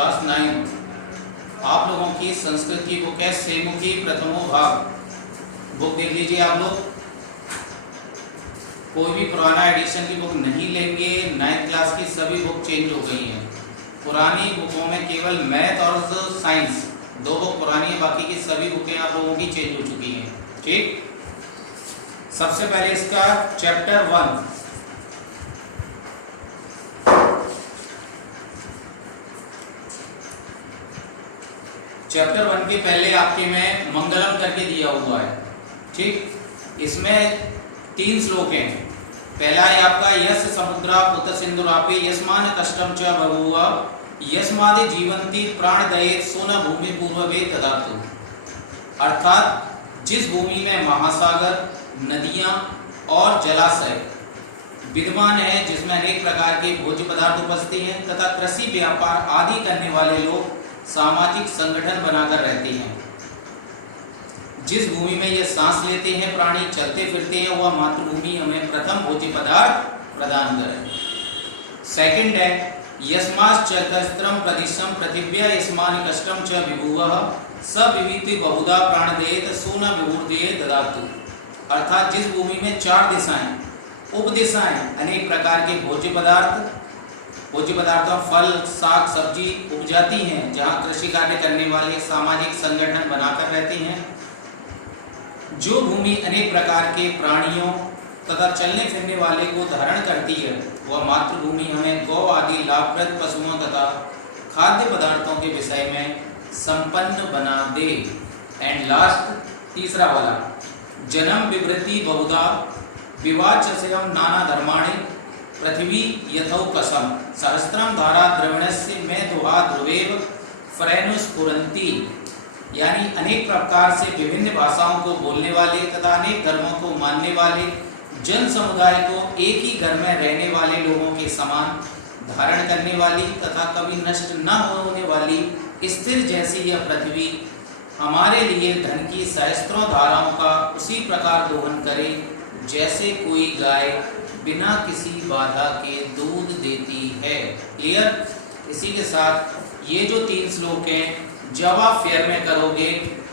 Class 9 आप लोगों की संस्कृत की बुक है सेमुखी प्रथमो भाग। बुक देख लीजिए आप लोग, कोई भी पुराना एडिशन की बुक नहीं लेंगे। 9th क्लास की सभी बुक चेंज हो गई हैं। पुरानी बुकों में केवल मैथ और साइंस 2 बुक पुरानी है, बाकी की सभी बुकें आप लोगों की चेंज हो चुकी हैं। ठीक, सबसे पहले इसका चैप्टर 1 चैप्टर 1 के पहले आपके में मंगलम करके दिया हुआ है। ठीक, इसमें 3 श्लोक हैं। पहला है आपका यस समुद्रा पुत सिंधुरापे यस्मान कष्टम च बभूव यस्मादि जीवंती प्राण दयेत सोना भूमि पूर्ववे तदातु। अर्थात जिस भूमि में महासागर, नदियां और जलाशय विद्यमान है, जिसमें अनेक प्रकार के भोज्य पदार्थ उपस्थित हैं तथा कृषि व्यापार आदि करने वाले लोग सामाजिक संगठन बनाकर रहते हैं, जिस भूमि में ये सांस लेते हैं, प्राणी चलते फिरते हैं, वह मातृभूमि हमें प्रथम भोज्य पदार्थ प्रदान करे। सेकंड है यस्माश्च कस्त्रम प्रदिशम पृथिव्या यस्मान कष्टम च विभुवः स विविति बहुधा प्राणदेत सोना विभूर्दे ददातु। अर्थात जिस भूमि में 4 दिशाएं, उपदिशाएं, अनेक प्रकार के भोज्य पदार्थों फल, साग, सब्जी उपजाती हैं, जहां कृषि कार्य करने वाले सामाजिक संगठन बनाकर रहते हैं, जो भूमि अनेक प्रकार के प्राणियों तथा चलने फिरने वाले को धारण करती है, वह मातृभूमि हमें गौ आदि लाभप्रद पशुओं तथा खाद्य पदार्थों के विषय में संपन्न बना दे। एंड लास्ट तीसरा वाला जन्म विवृति बहुधा विवाचस्यम नाना धर्माणि पृथ्वी यथौकसम सहस्त्रम धारा द्रविणस्य में दुहा ध्रुवेव फ्रेनुस्फुरन्ति। यानी अनेक प्रकार से विभिन्न भाषाओं को बोलने वाले तथा अनेक धर्मों को मानने वाले जन समुदाय को एक ही घर में रहने वाले लोगों के समान धारण करने वाली तथा कभी नष्ट न होने वाली स्थिर जैसी यह पृथ्वी हमारे लिए धन की सहस्त्रों धाराओं का उसी प्रकार दोहन करे जैसे कोई गाय बिना किसी बाधा के दूध देती है। क्लियर? इसी के साथ ये जो 3 श्लोक हैं, जब आप फेयर में करोगे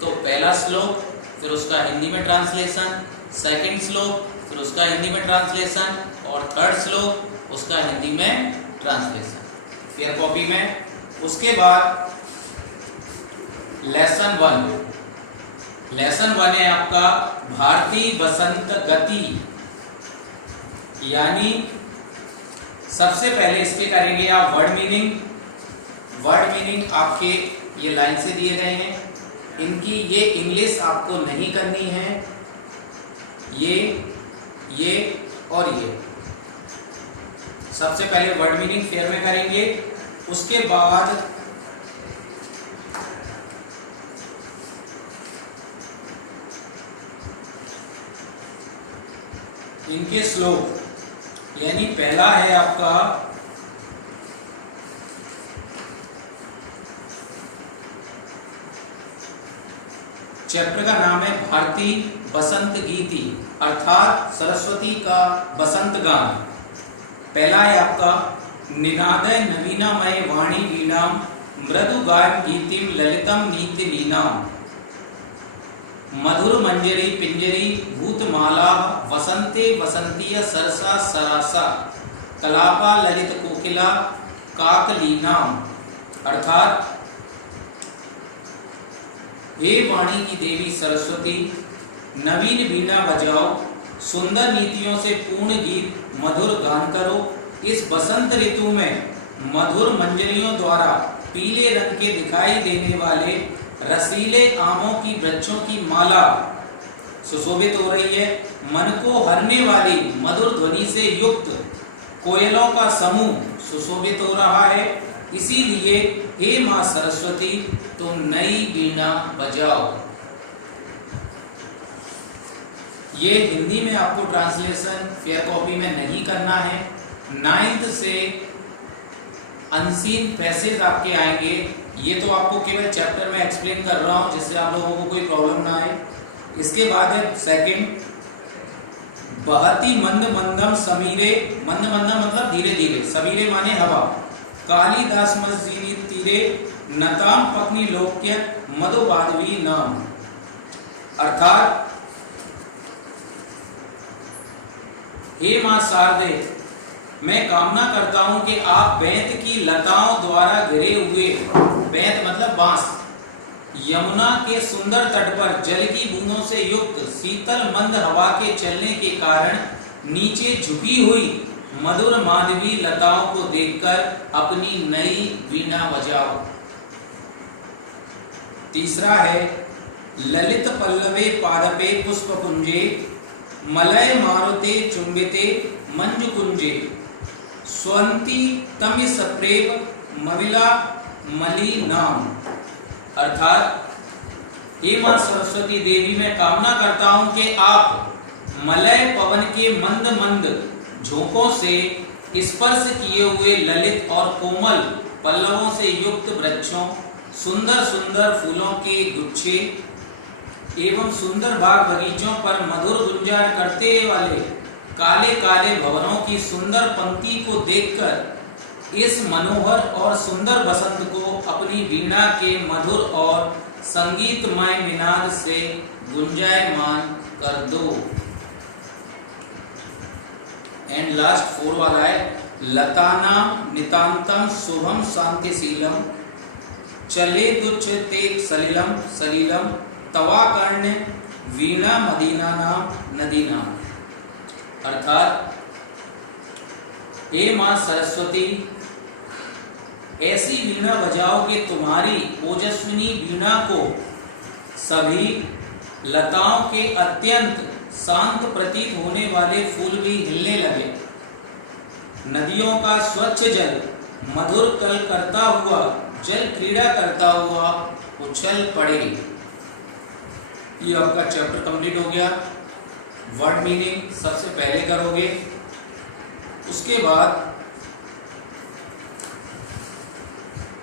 तो पहला श्लोक, फिर उसका हिंदी में ट्रांसलेशन, सेकंड श्लोक, फिर उसका हिंदी में ट्रांसलेशन, और थर्ड श्लोक उसका हिंदी में ट्रांसलेशन फेयर कॉपी में। उसके बाद लेसन 1 है आपका भारतीय बसंत गति। यानी सबसे पहले इसके करेंगे आप वर्ड मीनिंग आपके ये लाइन से दिए गए हैं, इनकी ये इंग्लिश आपको नहीं करनी है, ये और ये। सबसे पहले वर्ड मीनिंग फेयर में करेंगे, उसके बाद इनके श्लोक। यानी पहला है आपका चैप्टर का नाम है भारती बसंत गीति, अर्थात सरस्वती का बसंत गान। पहला है आपका निनादय नवीनामय वाणी वीणाम मृदु गान गीतिम ललितम नीति लीनाम मधुर मंजरी पिंजरी भूतमाला वसंते वसंतीय सरसा सरासा कलापा ललित कोकिला काकलीनाम। अर्थात हे वाणी की देवी सरस्वती, नवीन वीणा बजाओ, सुंदर नीतियों से पूर्ण गीत मधुर गान करो। इस बसंत ऋतु में मधुर मंजरियों द्वारा पीले रंग के दिखाई देने वाले रसीले आमों की वृक्षों की माला सुशोभित हो रही है। मन को हरने वाली मधुर ध्वनि से युक्त कोयलों का समूह सुशोभित हो रहा है। इसीलिए हे मां सरस्वती, तुम नई वीणा बजाओ। ये हिंदी में आपको ट्रांसलेशन फेयर कॉपी में नहीं करना है। 9th से अनसीन पैसेज आपके आएंगे, ये तो आपको केवल चैप्टर में एक्सप्लेन कर रहा हूं जिससे आप लोगों को कोई प्रॉब्लम ना आए। इसके बाद है सेकंड बहती मंद मंदम समीरे, मंद मंदम मतलब धीरे धीरे, समीरे माने हवा, कालिदास मस्जिनी तीरे नताम पत्नी लोक्य मधुबाधवी नाम। अर्थात हे मां शारदे, मैं कामना करता हूं कि आप बैंत की लताओं द्वारा घिरे हुए, बैंत मतलब बांस, यमुना के सुंदर तट पर जल की बूंदों से युक्त शीतल मंद हवा के चलने के कारण नीचे झुकी हुई मधुर माधवी लताओं को देखकर अपनी नई वीणा बजाओ। तीसरा है ललित पल्लवे पादपे पुष्पपुंजे मलय मारुते चुंबिते मंजुकुंजे स्वंती तमिस प्रेम मविला मली नाम। अर्थात हे मां सरस्वती देवी, मैं कामना करता हूं कि आप मलय पवन के मंद मंद झोंकों से स्पर्श किए हुए ललित और कोमल पल्लवों से युक्त वृक्षों, सुंदर सुंदर फूलों के गुच्छे एवं सुंदर बाग बगीचों पर मधुर गुंजार करते वाले काले काले भवनों की सुंदर पंक्ति को देखकर इस मनोहर और सुंदर बसंत को अपनी वीणा के मधुर और संगीतमय निनाद से गुंजायमान कर दो। एंड लास्ट 4 वाला है लतानाम नितांतम शुभम शांतिशीलम चले दुच्छ तेक सलिलम सलिलम तवा कर्ण वीणा मदीना नाम नदीना। अर्थात हे मां सरस्वती, ऐसी वीणा बजाओ कि तुम्हारी ओजस्विनी वीणा को सभी लताओं के अत्यंत शांत प्रतीत होने वाले फूल भी हिलने लगे, नदियों का स्वच्छ जल मधुर कल करता हुआ जल क्रीड़ा करता हुआ उछल पड़े। ये आपका चैप्टर कंप्लीट हो गया। वर्ड मीनिंग सबसे पहले करोगे, उसके बाद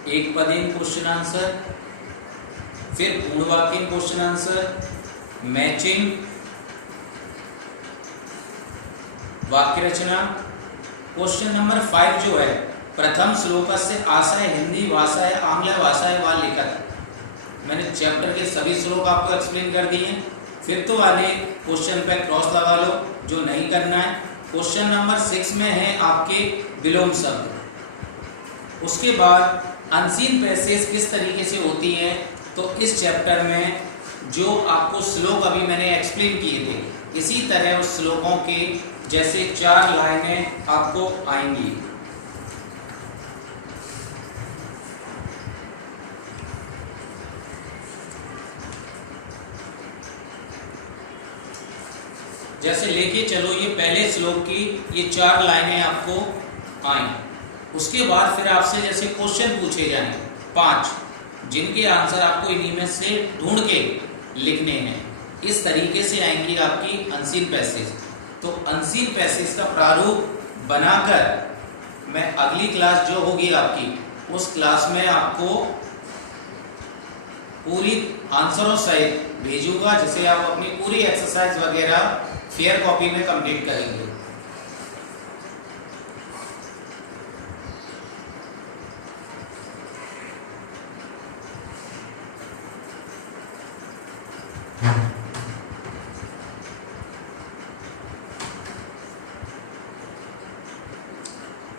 एक पदेन क्वेश्चन आंसर, फिर पूर्णवाक्य क्वेश्चन आंसर, मैचिंग, वाक्य रचना। क्वेश्चन नंबर 5 जो है, प्रथम श्लोक से आशय हिंदी भाषा है आंग्ल भाषा है वह लिखत। मैंने चैप्टर के सभी श्लोक आपको एक्सप्लेन कर दिए। फिफ्थ वाले क्वेश्चन पे क्रॉस लगा लो जो नहीं करना है। क्वेश्चन नंबर 6 में है आपके विलोम शब्द। उसके बाद अनसीन पैसेज किस तरीके से होती है, तो इस चैप्टर में जो आपको श्लोक अभी मैंने एक्सप्लेन किए थे, इसी तरह उस श्लोकों के जैसे 4 लाइनें आपको आएंगी। जैसे लेके चलो, ये पहले श्लोक की ये 4 लाइनें आपको आए। उसके बाद फिर आपसे जैसे क्वेश्चन पूछे जाएंगे 5, जिनके आंसर आपको इन्हीं में से ढूंढ के लिखने हैं। इस तरीके से आएंगी आपकी अनसीन पैसेज। तो अनसीन पैसेज का प्रारूप बनाकर मैं अगली क्लास जो होगी आपकी, उस क्लास में आपको पूरी आंसरों सहित भेजूंगा, जिसे आप अपनी पूरी एक्सरसाइज वगैरह फेयर कॉपी में कंप्लीट करेंगे।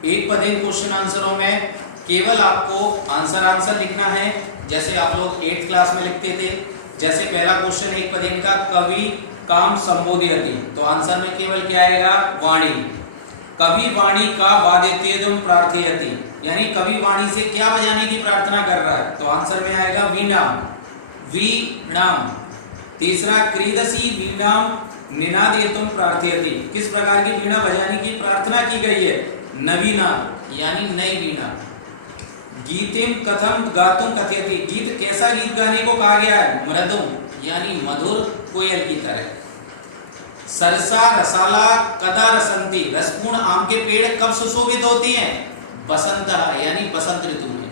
एक पदेन क्वेश्चन आंसरों में केवल आपको आंसर लिखना है, जैसे आप लोग 8th क्लास में लिखते थे। जैसे पहला क्वेश्चन एक पदेन का कवि काम संबोधयति, तो आंसर में केवल क्या आएगा, वाणी। कवि वाणी का वाद्यतेदम प्रार्थयति, यानी कवि वाणी से क्या बजाने की प्रार्थना कर रहा है, तो आंसर में आएगा वीणा, वीणाम। तीसरा क्रीदसी वीणाम निनादयतुम प्रार्थयति, किस प्रकार की वीणा बजाने की प्रार्थना की गई है, नवीना यानी नई वीणा। गीतिम कथम गातुम कथयति, गीत कैसा गीत गाने को कहा गया है, मृदुम यानी मधुर कोयल की तरह। सरसा रसाला कदा रसंती, रसपूर्ण आम के पेड़ कब सुशोभित होती हैं, बसंत यानी बसंत ऋतु में।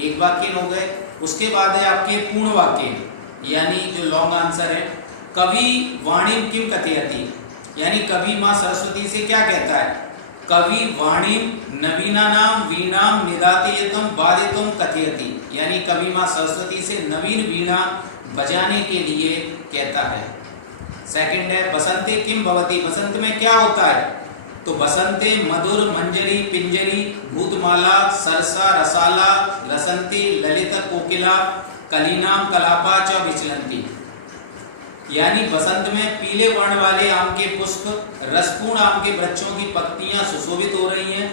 एक वाक्य हो गए। उसके बाद है आपके पूर्ण वाक्य, यानी जो लॉन्ग आंसर है, कवि वाणी किम कथयति, यानी कवि मां सरस्वती से क्या कहता है, कवि वाणीम नवीनानाम वीणाम निदातयतम वादितुम कथयति, यानी कवि माँ सरस्वती से नवीन वीणा बजाने के लिए कहता है। सेकंड है बसंते किम भवति, बसंत में क्या होता है? तो बसंते मधुर मंजरी पिंजरी भूतमाला सरसा रसाला रसंती ललित कोकिला कलीनाम कलापा च विचलंती, यानी बसंत में पीले वर्ण वाले आम के पुष्प, रसपूर्ण आम के वृक्षों की पत्तियां सुशोभित हो रही हैं,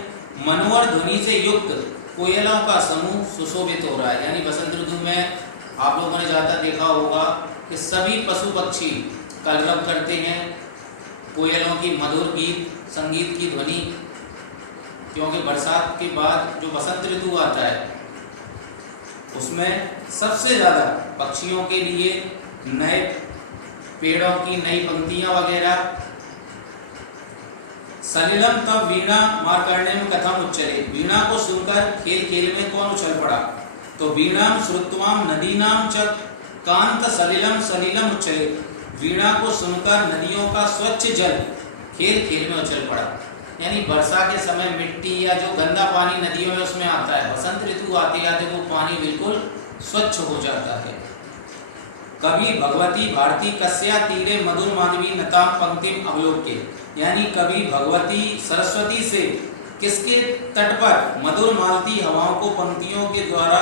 मनोहर ध्वनि से युक्त कोयलों का समूह सुशोभित हो रहा है। यानी बसंत ऋतु में आप लोगों ने ज्यादा देखा होगा कि सभी पशु पक्षी कलरव करते हैं, कोयलों की मधुर गीत संगीत की ध्वनि, क्योंकि बरसात के बाद जो बसंत ऋतु आता है उसमें सबसे ज्यादा पक्षियों के लिए नए पेड़ों की नई पंक्तियां वगैरह। सलिलम तब वीणा मार्कण्डेयम कथम उच्चरे, वीणा को सुनकर खेल खेल में कौन उछल पड़ा? तो वीणाम श्रुत्वाम नदीनाम च कांत सलिलम सलिलम उच्चरे, वीणा को सुनकर नदियों का स्वच्छ जल खेल खेल में उछल पड़ा। यानी वर्षा के समय मिट्टी या जो गंदा पानी नदियों में उसमें आता है, बसंत ऋतु आते आते वो पानी बिल्कुल स्वच्छ हो जाता है। कवि भगवती भारती कस्या तीरे मधुर माधवी नताम पंक्तिम अवलोक्य, यानी कवि भगवती सरस्वती से किसके तट पर मधुर मालती हवाओं को पंक्तियों के द्वारा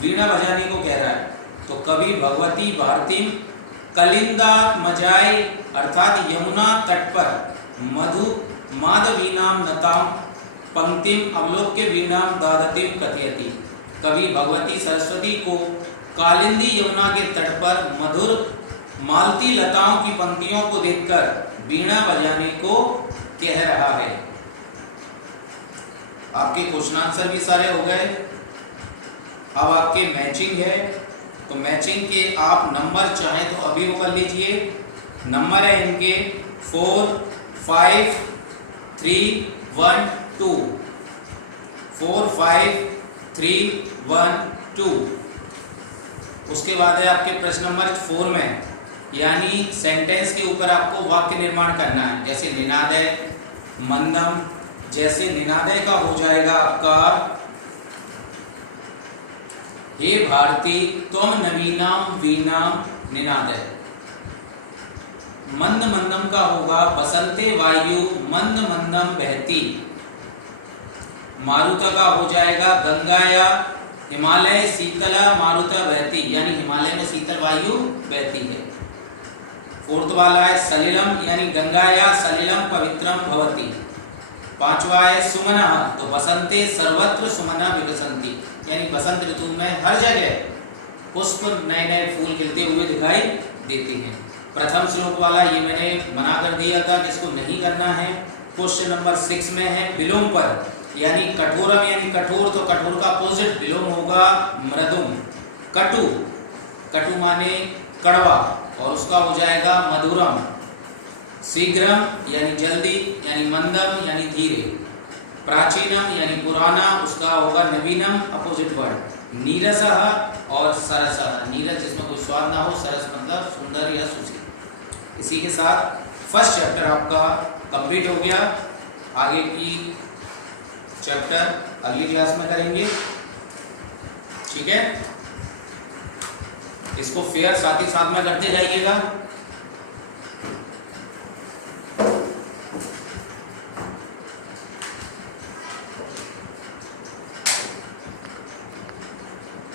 वीणा बजाने को कह रहा है? तो कवि भगवती भारती कलिंदा मजाई अर्थात यमुना तट पर मधु माधवीनाम नताम पंक्तिम अवलोक्य वीणाम दादतिम कथयति, कवि भगवती सरस्वती को कालिंदी यमुना के तट पर मधुर मालती लताओं की पंक्तियों को देखकर वीणा बजाने को कह रहा है। आपके क्वेश्चन आंसर भी सारे हो गए। अब आपके मैचिंग है, तो मैचिंग के आप नंबर चाहें तो अभी वो कर लीजिए। नंबर है इनके 4 5 3 1 2, 4 5 3 1 2। उसके बाद है आपके प्रश्न नंबर 4 में, यानी सेंटेंस के ऊपर आपको वाक्य निर्माण करना है। जैसे निनादय मंदम, जैसे निनादय का हो जाएगा आपका हे भारती त्वम नवीनाम वीणाम निनादय। मंद मंदम का होगा बसंते वायु मंद मंदम बहती। मारुता का हो जाएगा गंगाया हिमालय शीतला मारुता बहती, यानी हिमालय में शीतल वायु बहती है। फोर्थ वाला है सलिलम, यानी गंगाया सलिलम पवित्रम भवति। पांचवा है सुमना, तो बसंते सर्वत्र सुमना विकसंती, यानी बसंत ऋतु में हर जगह पुष्प नए नए फूल खिलते हुए दिखाई देते हैं। प्रथम श्लोक वाला ये मैंने मना कर दिया था कि इसको नहीं करना है। क्वेश्चन नंबर 6 में है विलोम पर, यानी कठोरम यानी कठोर, तो कठोर का अपोजिट विलोम होगा मृदुम। कटु, कटु माने कड़वा, और उसका हो जाएगा मधुरम। शीघ्रम यानी जल्दी, यानी मंदम यानी धीरे। प्राचीनम यानी पुराना, उसका होगा नवीनम अपोजिट वर्ड। नीरसः और सरसः, नीरस जिसमें कोई स्वाद ना हो, सरस मतलब सुंदर या सुशील। इसी के साथ फर्स्ट चैप्टर आपका कंप्लीट हो गया। आगे की चैप्टर अगली क्लास में करेंगे, ठीक है। इसको फेयर साथ ही साथ में करते जाइएगा।